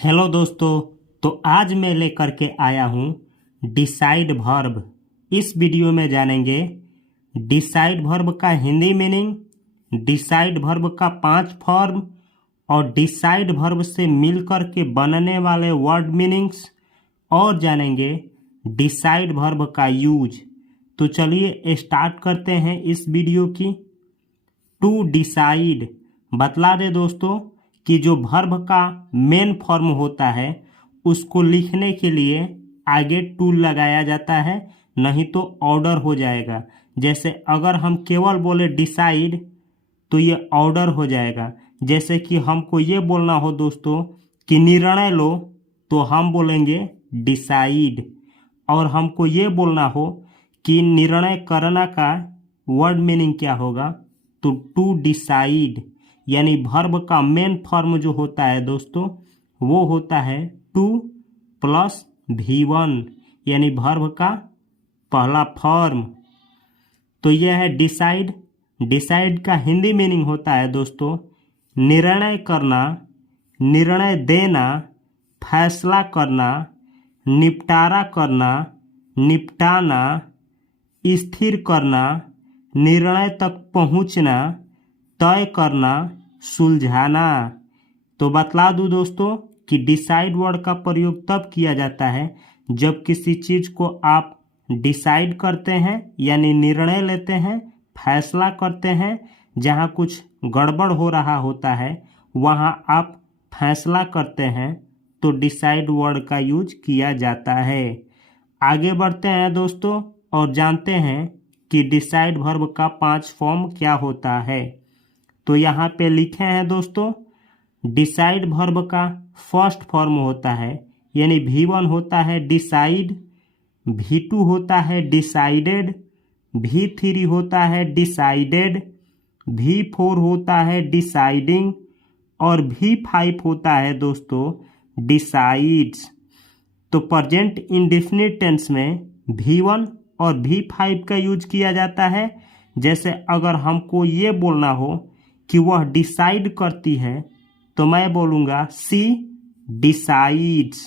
Hello दोस्तों। तो आज मैं लेकर के आया हूँ डिसाइड वर्ब। इस वीडियो में जानेंगे डिसाइड वर्ब का हिंदी मीनिंग, डिसाइड वर्ब का 5 फॉर्म और डिसाइड वर्ब से मिलकर के बनने वाले वर्ड मीनिंग्स, और जानेंगे डिसाइड वर्ब का यूज। तो चलिए स्टार्ट करते हैं इस वीडियो की। टू डिसाइड बतला दे दोस्तों कि जो वर्ब का मेन फॉर्म होता है उसको लिखने के लिए आगे टू लगाया जाता है, नहीं तो ऑर्डर हो जाएगा। जैसे अगर हम केवल बोले डिसाइड तो ये ऑर्डर हो जाएगा। जैसे कि हमको ये बोलना हो दोस्तों कि निर्णय लो तो हम बोलेंगे डिसाइड, और हमको ये बोलना हो कि निर्णय करना का वर्ड मीनिंग क्या होगा तो टू डिसाइड। यानी वर्ब का मेन फॉर्म जो होता है दोस्तों वो होता है टू प्लस V1, यानी वर्ब का पहला फॉर्म। तो यह है डिसाइड। डिसाइड का हिंदी मीनिंग होता है दोस्तों निर्णय करना, निर्णय देना, फैसला करना, निपटारा करना, निपटाना, स्थिर करना, निर्णय तक पहुंचना, तय करना, सुलझाना। तो बतला दूं दोस्तों कि डिसाइड वर्ड का प्रयोग तब किया जाता है जब किसी चीज को आप डिसाइड करते हैं यानी निर्णय लेते हैं, फैसला करते हैं। जहां कुछ गड़बड़ हो रहा होता है वहां आप फैसला करते हैं तो डिसाइड वर्ड का यूज किया जाता है। आगे बढ़ते हैं दोस्तों और जानते हैं कि डिसाइड वर्ब का 5 फॉर्म क्या होता है। तो यहाँ पे लिखे हैं दोस्तों डिसाइड वर्ब का फर्स्ट फॉर्म होता है यानी V1 होता है डिसाइड, V2 होता है डिसाइडेड, V3 होता है डिसाइडेड, V4 होता है डिसाइडिंग और V5 होता है दोस्तों डिसाइड्स। तो प्रेजेंट इंडेफिनिट टेंस में V1 और V5 का यूज किया जाता है। जैसे अगर हमको ये बोलना हो कि वह डिसाइड करती है तो मैं बोलूँगा सी डिसाइड्स।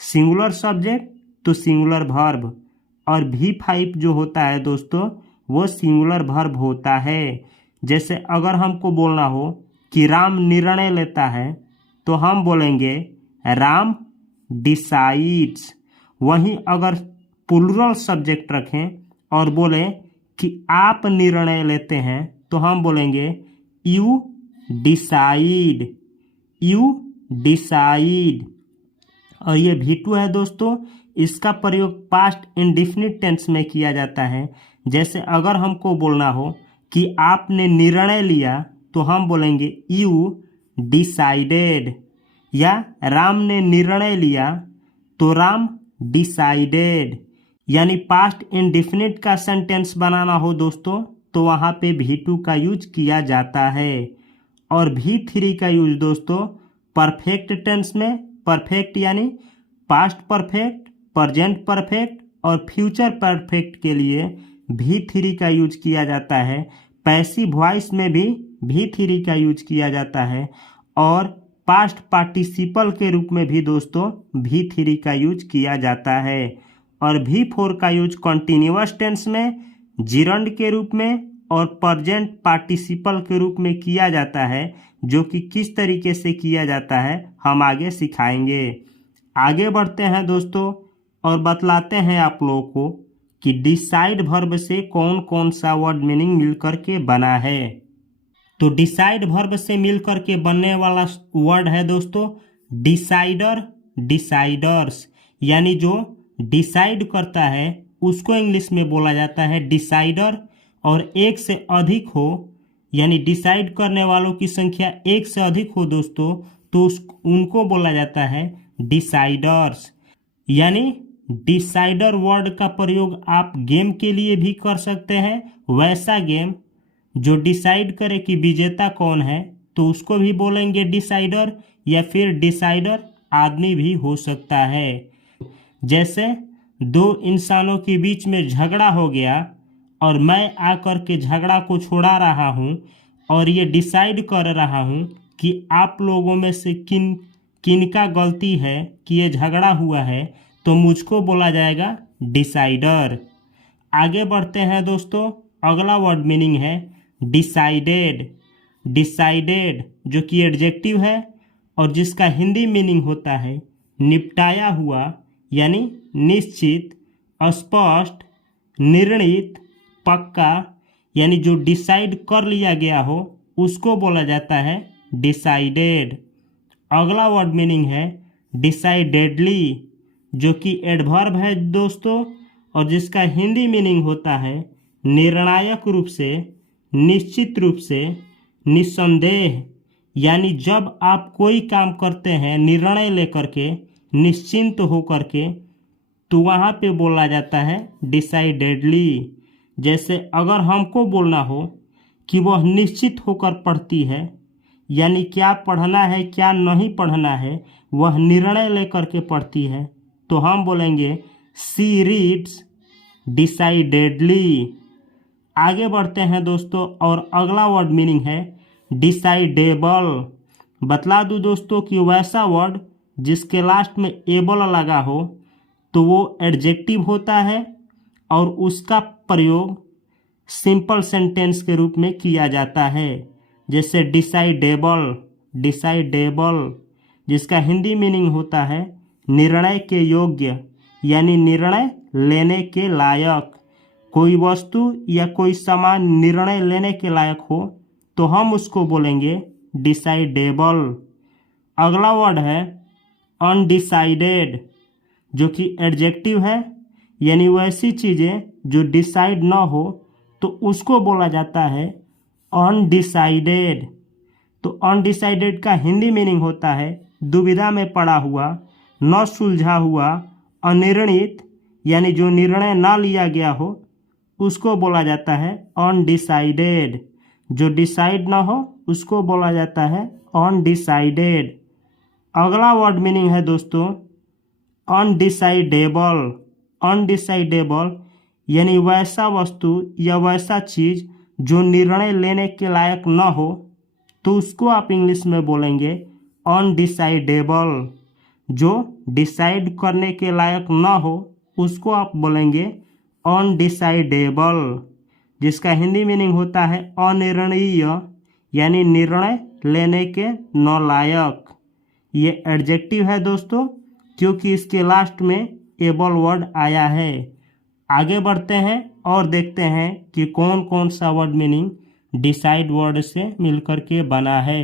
सिंगुलर सब्जेक्ट तो सिंगुलर वर्ब, और V5 जो होता है दोस्तों वो सिंगुलर वर्ब होता है। जैसे अगर हमको बोलना हो कि राम निर्णय लेता है तो हम बोलेंगे राम डिसाइड्स। वहीं अगर प्लूरल सब्जेक्ट रखें और बोलें कि आप निर्णय लेते हैं तो हम बोलेंगे यू डिसाइड, यू डिसाइड। और ये V2 है दोस्तों, इसका प्रयोग पास्ट इंडेफिनिट टेंस में किया जाता है। जैसे अगर हमको बोलना हो कि आपने निर्णय लिया तो हम बोलेंगे यू डिसाइडेड, या राम ने निर्णय लिया तो राम डिसाइडेड। यानी पास्ट इंडेफिनिट का सेंटेंस बनाना हो दोस्तों तो वहाँ पे V2 का यूज किया जाता है। और V3 का यूज दोस्तों परफेक्ट टेंस में, परफेक्ट यानी पास्ट परफेक्ट, प्रेजेंट परफेक्ट और फ्यूचर परफेक्ट के लिए V3 का यूज किया जाता है। पैसिव वॉइस में भी V3 का यूज किया जाता है, और पास्ट पार्टिसिपल के रूप में भी दोस्तों V3 का यूज किया जाता है। और V4 का यूज कॉन्टिन्यूअस टेंस में, जिरंड के रूप में और प्रेजेंट पार्टिसिपल के रूप में किया जाता है। जो कि किस तरीके से किया जाता है हम आगे सिखाएंगे। आगे बढ़ते हैं दोस्तों और बतलाते हैं आप लोगों को कि डिसाइड वर्ब से कौन कौन सा वर्ड मीनिंग मिलकर के बना है। तो डिसाइड वर्ब से मिलकर के बनने वाला वर्ड है दोस्तों डिसाइडर, डिसाइडर्स। यानी जो डिसाइड करता है उसको इंग्लिश में बोला जाता है डिसाइडर, और एक से अधिक हो यानी डिसाइड करने वालों की संख्या एक से अधिक हो दोस्तों तो उनको बोला जाता है डिसाइडर्स। यानी डिसाइडर वर्ड का प्रयोग आप गेम के लिए भी कर सकते हैं। वैसा गेम जो डिसाइड करे कि विजेता कौन है तो उसको भी बोलेंगे डिसाइडर, या फिर डिसाइडर आदमी भी हो सकता है। जैसे दो इंसानों के बीच में झगड़ा हो गया और मैं आकर के झगड़ा को छुड़ा रहा हूँ और ये डिसाइड कर रहा हूँ कि आप लोगों में से किनका गलती है कि ये झगड़ा हुआ है तो मुझको बोला जाएगा डिसाइडर। आगे बढ़ते हैं दोस्तों, अगला वर्ड मीनिंग है डिसाइडेड। डिसाइडेड जो कि एडजेक्टिव है और जिसका हिंदी मीनिंग होता है निपटाया हुआ, यानी निश्चित, स्पष्ट, निर्णित, पक्का, यानी जो डिसाइड कर लिया गया हो उसको बोला जाता है डिसाइडेड। अगला वर्ड मीनिंग है डिसाइडेडली, जो कि एडवर्ब है दोस्तों और जिसका हिंदी मीनिंग होता है निर्णायक रूप से, निश्चित रूप से, निस्संदेह, यानी जब आप कोई काम करते हैं निर्णय लेकर के, निश्चिंत होकर के, तो वहाँ पे बोला जाता है डिसाइडेडली। जैसे अगर हमको बोलना हो कि वह निश्चित होकर पढ़ती है, यानी क्या पढ़ना है क्या नहीं पढ़ना है वह निर्णय लेकर के पढ़ती है, तो हम बोलेंगे सी रीड्स डिसाइडेडली। आगे बढ़ते हैं दोस्तों और अगला वर्ड मीनिंग है डिसाइडेबल। बतला दूँ दोस्तों कि वैसा वर्ड जिसके लास्ट में एबल लगा हो तो वो एडजेक्टिव होता है और उसका प्रयोग सिंपल सेंटेंस के रूप में किया जाता है। जैसे डिसाइडेबल, डिसाइडेबल जिसका हिंदी मीनिंग होता है निर्णय के योग्य, यानी निर्णय लेने के लायक। कोई वस्तु या कोई सामान निर्णय लेने के लायक हो तो हम उसको बोलेंगे डिसाइडेबल। अगला वर्ड है अनडिसाइडेड, जो कि एडजेक्टिव है, यानी वैसी चीज़ें जो डिसाइड ना हो तो उसको बोला जाता है अनडिसाइडेड। तो अनडिसाइडेड का हिंदी मीनिंग होता है दुविधा में पड़ा हुआ, न सुलझा हुआ, अनिर्णित, यानी जो निर्णय ना लिया गया हो उसको बोला जाता है अनडिसाइडेड। जो डिसाइड ना हो उसको बोला जाता है अनडिसाइडेड। अगला वर्ड मीनिंग है दोस्तों अनडिसाइडेबल। अनडिसाइडेबल यानी वैसा वस्तु या वैसा चीज़ जो निर्णय लेने के लायक न हो तो उसको आप इंग्लिश में बोलेंगे अनडिसाइडेबल। जो डिसाइड करने के लायक न हो उसको आप बोलेंगे अनडिसाइडेबल, जिसका हिंदी मीनिंग होता है अनिर्णीय, यानी निर्णय लेने के न लायक। ये एडजेक्टिव है दोस्तों क्योंकि इसके लास्ट में एबल वर्ड आया है। आगे बढ़ते हैं और देखते हैं कि कौन कौन सा वर्ड मीनिंग डिसाइड वर्ड से मिलकर के बना है।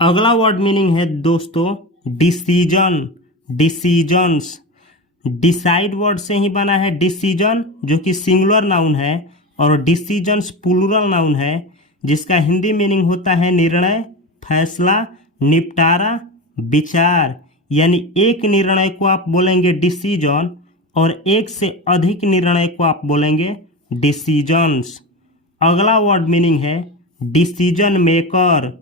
अगला वर्ड मीनिंग है दोस्तों डिसीजन, डिसीजंस। डिसाइड वर्ड से ही बना है डिसीजन, जो कि सिंगुलर नाउन है, और डिसीजंस प्लूरल नाउन है, जिसका हिंदी मीनिंग होता है निर्णय, फैसला, निपटारा, विचार। यानी एक निर्णय को आप बोलेंगे डिसीजन और एक से अधिक निर्णय को आप बोलेंगे डिसीजंस। अगला वर्ड मीनिंग है डिसीजन मेकर।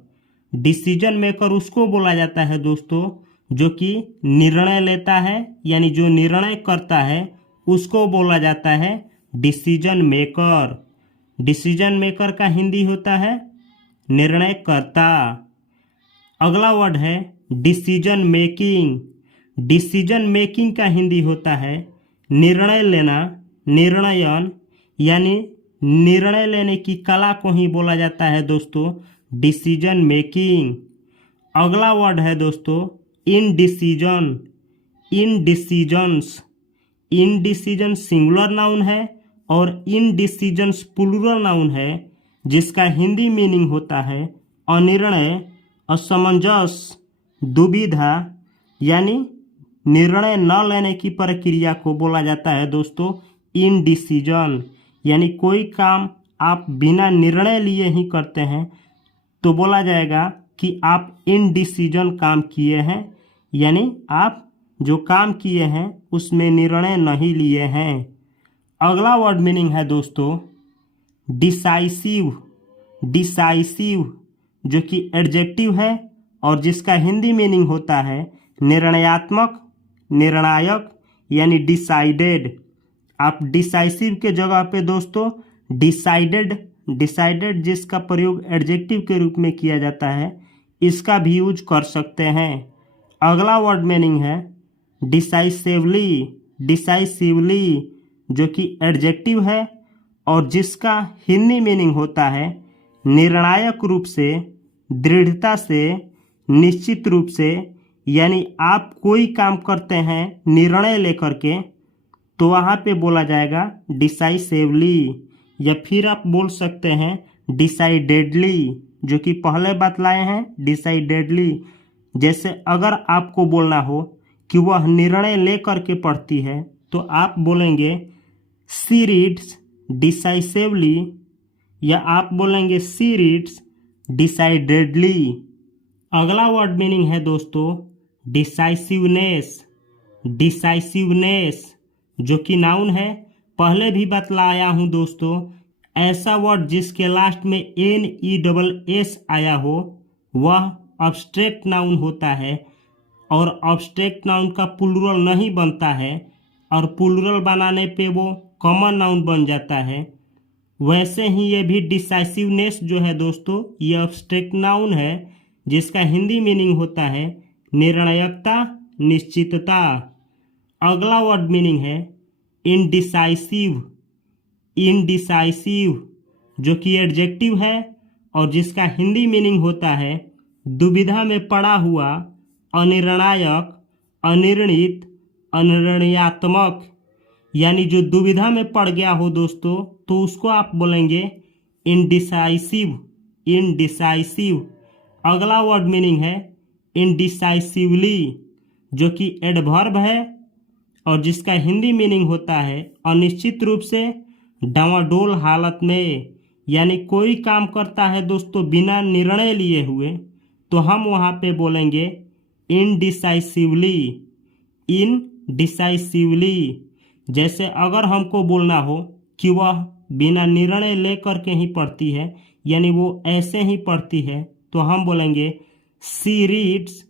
डिसीजन मेकर उसको बोला जाता है दोस्तों जो कि निर्णय लेता है, यानी जो निर्णय करता है उसको बोला जाता है डिसीजन मेकर। डिसीजन मेकर का हिंदी होता है निर्णय कर्ता। अगला वर्ड है डिसीजन मेकिंग। डिसीजन मेकिंग का हिंदी होता है निर्णय लेना, निर्णयन, यानी निर्णय लेने की कला को ही बोला जाता है दोस्तों डिसीजन मेकिंग। अगला वर्ड है दोस्तों इनडिसीजन, इनडिसीजंस। इनडिसीजन सिंगुलर नाउन है और इनडिसीजंस प्लूरल नाउन है, जिसका हिंदी मीनिंग होता है अनिर्णय, असमंजस, दुविधा, यानी निर्णय न लेने की प्रक्रिया को बोला जाता है दोस्तों इनडिसीजन। यानी कोई काम आप बिना निर्णय लिए ही करते हैं तो बोला जाएगा कि आप इनडिसीजन काम किए हैं, यानी आप जो काम किए हैं उसमें निर्णय नहीं लिए हैं। अगला वर्ड मीनिंग है दोस्तों डिसाइसिव, डिसाइसिव, जो कि एडजेक्टिव है और जिसका हिंदी मीनिंग होता है निर्णयात्मक, निर्णायक, यानी डिसाइडेड। आप डिसाइसिव के जगह पे दोस्तों डिसाइडेड, डिसाइडेड जिसका प्रयोग एडजेक्टिव के रूप में किया जाता है इसका भी यूज कर सकते हैं। अगला वर्ड मीनिंग है डिसाइसिवली। डिसाइसिवली जो कि एडजेक्टिव है और जिसका हिंदी मीनिंग होता है निर्णायक रूप से, दृढ़ता से, निश्चित रूप से। यानी आप कोई काम करते हैं निर्णय लेकर के तो वहाँ पे बोला जाएगा डिसाइसिवली, या फिर आप बोल सकते हैं डिसाइडेडली, जो कि पहले बतलाए हैं डिसाइडेडली। जैसे अगर आपको बोलना हो कि वह निर्णय ले करके पढ़ती है तो आप बोलेंगे शी रीड्स डिसाइसिवली, या आप बोलेंगे शी रीड्स डिसाइडेडली। अगला वर्ड मीनिंग है दोस्तों डिसाइसिवनेस। डिसाइसिवनेस जो कि नाउन है, पहले भी बतलाया हूँ दोस्तों। ऐसा वर्ड जिसके लास्ट में NESS आया हो वह अब्स्ट्रैक्ट नाउन होता है, और अब्स्ट्रैक्ट नाउन का प्लूरल नहीं बनता है, और प्लूरल बनाने पे वो कॉमन नाउन बन जाता है। वैसे ही ये भी डिसाइसिवनेस जो है दोस्तों, ये अब्स्ट्रैक्ट नाउन है जिसका हिंदी मीनिंग होता है निर्णायकता, निश्चितता। अगला वर्ड मीनिंग है इनडिसाइसिव। इनडिसाइसिव जो कि एडजेक्टिव है और जिसका हिंदी मीनिंग होता है दुविधा में पड़ा हुआ, अनिर्णायक, अनिर्णित, अनिर्णयात्मक। यानी जो दुविधा में पड़ गया हो दोस्तों तो उसको आप बोलेंगे इनडिसाइसिव। इनडिसाइसिव। अगला वर्ड मीनिंग है इनडिसाइसिवली जो कि एडवर्ब है और जिसका हिंदी मीनिंग होता है अनिश्चित रूप से, डावाडोल हालत में। यानी कोई काम करता है दोस्तों बिना निर्णय लिए हुए तो हम वहाँ पे बोलेंगे इनडिसाइसिवली। इनडिसाइसिवली। जैसे अगर हमको बोलना हो कि वह बिना निर्णय ले करके ही पढ़ती है, यानी वो ऐसे ही पढ़ती है, तो हम बोलेंगे शी रीड्स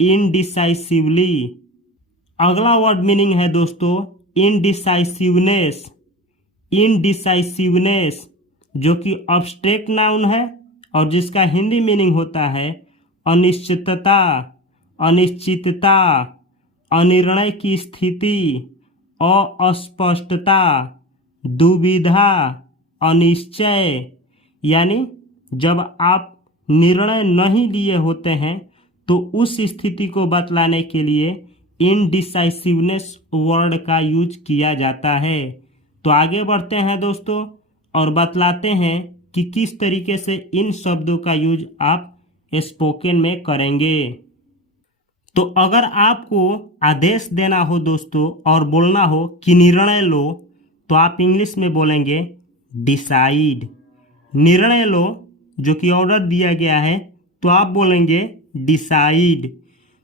इनडिसाइसिवली। अगला वर्ड मीनिंग है दोस्तों इनडिसाइसिवनेस। इनडिसाइसिवनेस जो कि अब्स्ट्रैक्ट नाउन है और जिसका हिंदी मीनिंग होता है अनिश्चितता, अनिश्चितता, अनिर्णय की स्थिति, अस्पष्टता, दुविधा, अनिश्चय। यानी जब आप निर्णय नहीं लिए होते हैं तो उस स्थिति को बतलाने के लिए इनडिसाइसिवनेस वर्ड का यूज किया जाता है। तो आगे बढ़ते हैं दोस्तों और बतलाते हैं कि किस तरीके से इन शब्दों का यूज आप स्पोकन में करेंगे। तो अगर आपको आदेश देना हो दोस्तों और बोलना हो कि निर्णय लो तो आप इंग्लिश में बोलेंगे डिसाइड। निर्णय लो जो कि ऑर्डर दिया गया है तो आप बोलेंगे डिसाइड।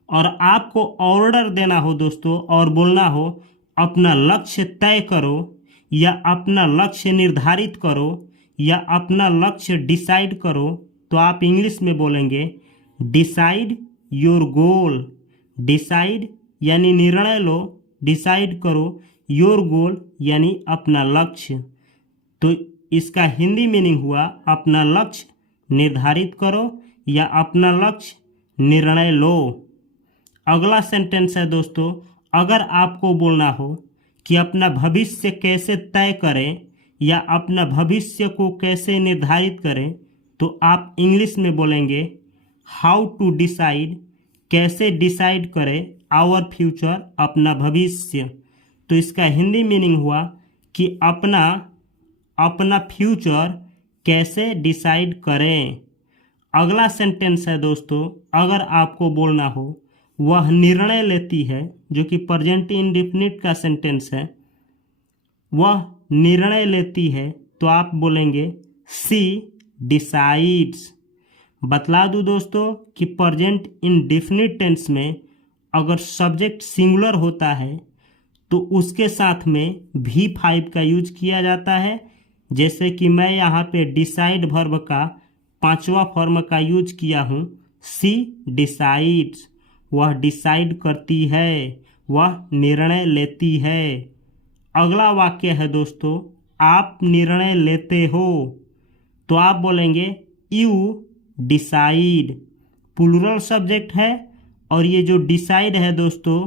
और आपको ऑर्डर देना हो दोस्तों और बोलना हो अपना लक्ष्य तय करो या अपना लक्ष्य निर्धारित करो या अपना लक्ष्य डिसाइड करो तो आप इंग्लिश में बोलेंगे डिसाइड योर गोल। डिसाइड यानी निर्णय लो, डिसाइड करो, योर गोल यानी अपना लक्ष्य। तो इसका हिंदी मीनिंग हुआ अपना लक्ष्य निर्धारित करो या अपना लक्ष्य निर्णय लो। अगला सेंटेंस है दोस्तों, अगर आपको बोलना हो कि अपना भविष्य कैसे तय करें या अपना भविष्य को कैसे निर्धारित करें तो आप इंग्लिश में बोलेंगे हाउ टू डिसाइड। कैसे डिसाइड करें आवर फ्यूचर, अपना भविष्य। तो इसका हिंदी मीनिंग हुआ कि अपना फ्यूचर कैसे डिसाइड करें। अगला सेंटेंस है दोस्तों, अगर आपको बोलना हो वह निर्णय लेती है, जो कि प्रेजेंट इंडेफिनिट का सेंटेंस है, वह निर्णय लेती है तो आप बोलेंगे शी डिसाइड्स। बतला दूं दोस्तों कि प्रेजेंट इंडेफिनिट टेंस में अगर सब्जेक्ट सिंगुलर होता है तो उसके साथ में V5 का यूज किया जाता है। जैसे कि मैं यहाँ पे डिसाइड वर्ब का 5वां फॉर्म का यूज किया हूँ, शी डिसाइड्स। वह डिसाइड करती है, वह निर्णय लेती है। अगला वाक्य है दोस्तों, आप निर्णय लेते हो तो आप बोलेंगे यू डिसाइड। प्लूरल सब्जेक्ट है और ये जो डिसाइड है दोस्तों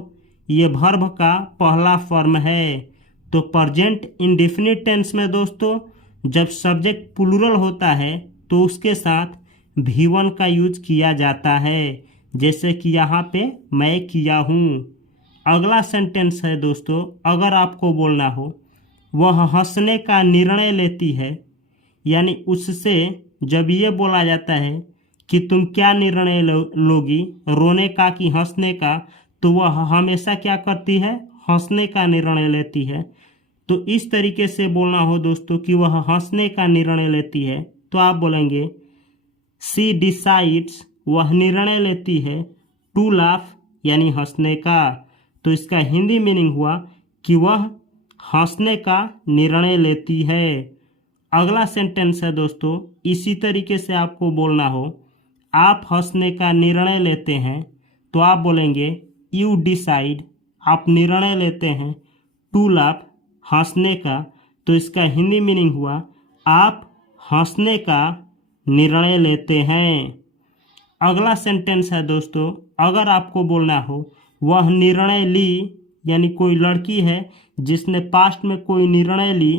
ये वर्ब का पहला फॉर्म है। तो प्रेजेंट इंडेफिनिट टेंस में दोस्तों जब सब्जेक्ट प्लूरल होता है तो उसके साथ V1 का यूज किया जाता है, जैसे कि यहाँ पे मैं किया हूँ। अगला सेंटेंस है दोस्तों, अगर आपको बोलना हो वह हंसने का निर्णय लेती है, यानी उससे जब ये बोला जाता है कि तुम क्या निर्णय लोगी, रोने का कि हंसने का, तो वह हमेशा क्या करती है, हंसने का निर्णय लेती है। तो इस तरीके से बोलना हो दोस्तों कि वह हंसने का निर्णय लेती है, तो आप बोलेंगे शी डिसाइड्स, वह निर्णय लेती है, टू लाफ यानी हंसने का। तो इसका हिंदी मीनिंग हुआ कि वह हंसने का निर्णय लेती है। अगला सेंटेंस है दोस्तों, इसी तरीके से आपको बोलना हो आप हंसने का निर्णय लेते हैं, तो आप बोलेंगे यू डिसाइड, आप निर्णय लेते हैं, टू लाफ हंसने का। तो इसका हिंदी मीनिंग हुआ आप हंसने का निर्णय लेते हैं। अगला सेंटेंस है दोस्तों, अगर आपको बोलना हो वह निर्णय ली, यानी कोई लड़की है जिसने पास्ट में कोई निर्णय ली,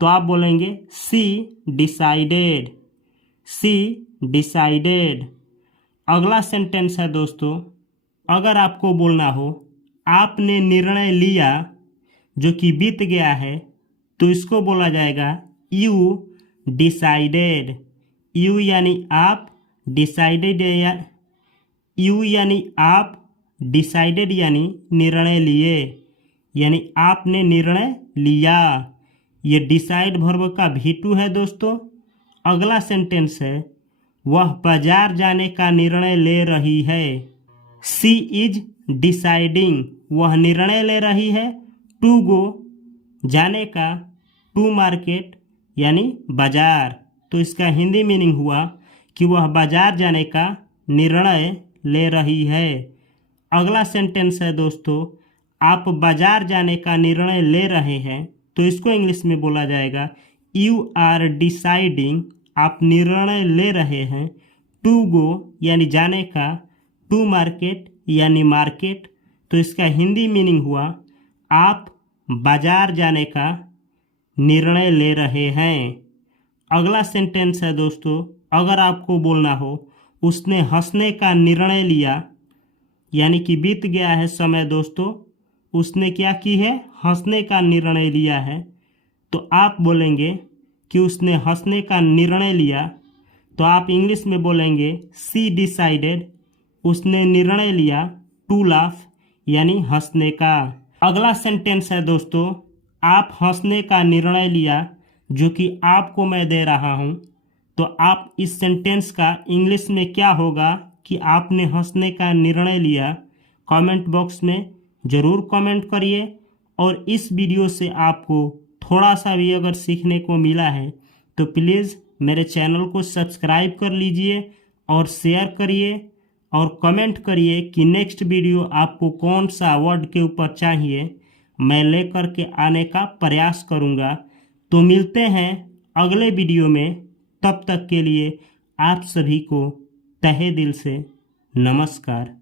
तो आप बोलेंगे सी डिसाइडेड, सी डिसाइडेड। अगला सेंटेंस है दोस्तों, अगर आपको बोलना हो आपने निर्णय लिया जो कि बीत गया है, तो इसको बोला जाएगा यू डिसाइडेड। यू यानी आप, डिसाइडेड या यू यानी आप, डिसाइडेड यानी निर्णय लिए, यानी आपने निर्णय लिया। ये डिसाइड वर्ब का V2 है दोस्तों। अगला सेंटेंस है वह बाजार जाने का निर्णय ले रही है। सी इज डिसाइडिंग, वह निर्णय ले रही है, टू गो जाने का, टू मार्केट यानी बाजार। तो इसका हिंदी मीनिंग हुआ कि वह बाजार जाने का निर्णय ले रही है। अगला सेंटेंस है दोस्तों, आप बाजार जाने का निर्णय ले रहे हैं, तो इसको इंग्लिश में बोला जाएगा यू आर डिसाइडिंग, आप निर्णय ले रहे हैं, टू गो यानी जाने का, टू मार्केट यानी मार्केट। तो इसका हिंदी मीनिंग हुआ आप बाजार जाने का निर्णय ले रहे हैं। अगला सेंटेंस है दोस्तों, अगर आपको बोलना हो उसने हंसने का निर्णय लिया, यानी कि बीत गया है समय दोस्तों, उसने क्या की है, हंसने का निर्णय लिया है, तो आप बोलेंगे कि उसने हंसने का निर्णय लिया, तो आप इंग्लिश में बोलेंगे सी डिसाइडेड, उसने निर्णय लिया, टू लाफ यानी हंसने का। अगला सेंटेंस है दोस्तों, आप हंसने का निर्णय लिया जो कि आपको मैं दे रहा हूँ, तो आप इस सेंटेंस का इंग्लिश में क्या होगा कि आपने हंसने का निर्णय लिया, कमेंट बॉक्स में ज़रूर कमेंट करिए। और इस वीडियो से आपको थोड़ा सा भी अगर सीखने को मिला है तो प्लीज़ मेरे चैनल को सब्सक्राइब कर लीजिए और शेयर करिए और कमेंट करिए कि नेक्स्ट वीडियो आपको कौन सा वर्ड के ऊपर चाहिए, मैं लेकर के आने का प्रयास करूँगा। तो मिलते हैं अगले वीडियो में, तब तक के लिए आप सभी को तहे दिल से नमस्कार।